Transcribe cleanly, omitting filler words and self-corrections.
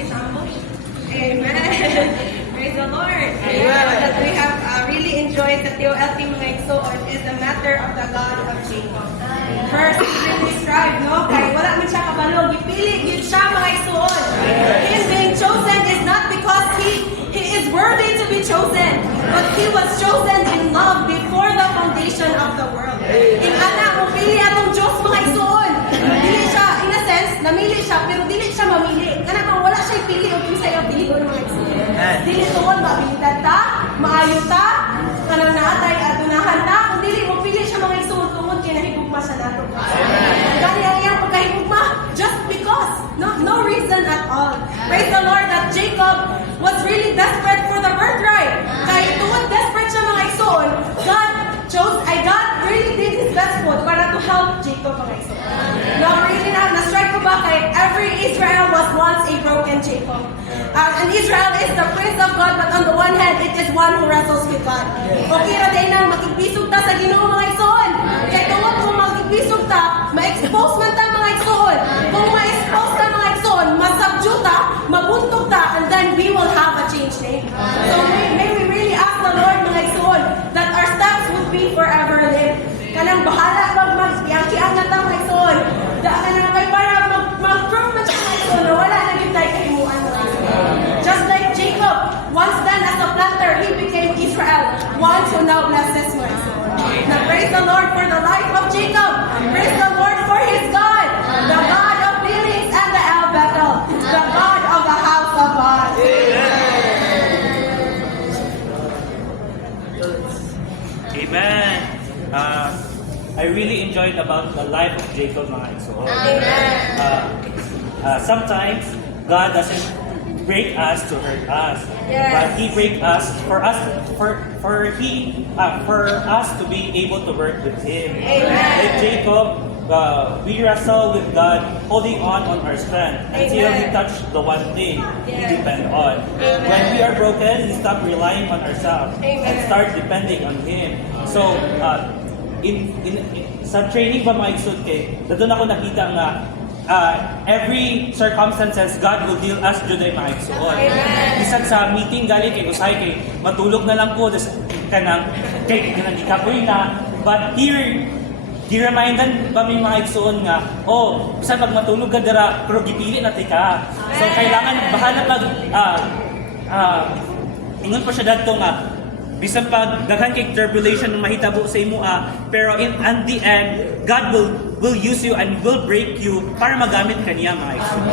this ambush. Amen. Praise the Lord. Amen. That we have really enjoyed the TOLT mga igsoon is the matter of the God of Jacob. First, he will describe, no? Kaya wala man siya kabalo. Gipili, yun siya mga igsoon. Him being chosen is not because he is worthy to be chosen, but he was chosen in love before the foundation of the world. In ana, mupili atong Diyos mga igsoon. Dili siya, in a sense, namili siya, pero dili siya mamili. Kana kung wala siya ipili o kung sa'yo pilion mga igsoon. Dili tuon, mabilidad ta, maayo ta, kanang naatay at unahan ta. Kung dili mo pili siya mga igsoon, tungod kinahigugma sa nato. Gani ang iyang pagkahigugma, just because. No reason at all. Praise the Lord that Jacob was really desperate for the birthright. Kaya tuwad desperate siya mga igsoon, God really did His best foot para to help Jacob mga igsoon. Now, really na-strike ko ba kay every Israel was once a broken Jacob. And Israel is the prince of God, but on the one hand, it is one who wrestles with God. Okay ra din nang makikbisog ta sa Ginoo mga igsoon. Kaya tuwad kung makikbisog ta, ma-expose man ta mga igsoon. Kung ma-expose ta mga igsoon, masubdue ta, mabuntog ta, and then we will have a changed name. So may we really ask the Lord mga igsoon that our steps would be forever lit. Kanang bahala pag mag-yaki-ang na ta mga igsoon. Kanang kay para mag-prove man siya mga igsoon na wala na yung tayo kahimuan mga igsoon. Just like Jacob, once then as a planter, he became Israel, one who now blesses mga igsoon. Now praise the Lord for the life of Jacob. Praise the Lord for his God, the God of Felix and the El Bethel, the God of the house of God. Amen. I really enjoyed about the life of Jacob mga igsoon. Sometimes God doesn't break us to hurt us, but He break us for us to be able to work with Him. Like Jacob, we wrestle with God, holding on our strength until we touch the one thing we depend on. When we are broken, we stop relying on ourselves and start depending on Him. So, sa training ba mga igsoon kay, doon ako nakita nga every circumstances God will deal us jud ay mga igsoon. Bisan sa meeting gali kay usay kay matulog na lang ko des kanang ikapoy na, but here gi-remindan ba may mga igsoon nga, bisan pag matulog ka dira pero gipili na ka. So kailangan bahala pag ingon pa siya dadto nga bisan pag daghan kay tribulation ng mahitabo sa imo pero in the end God will use you and will break you para magamit kaniya mga igsoon.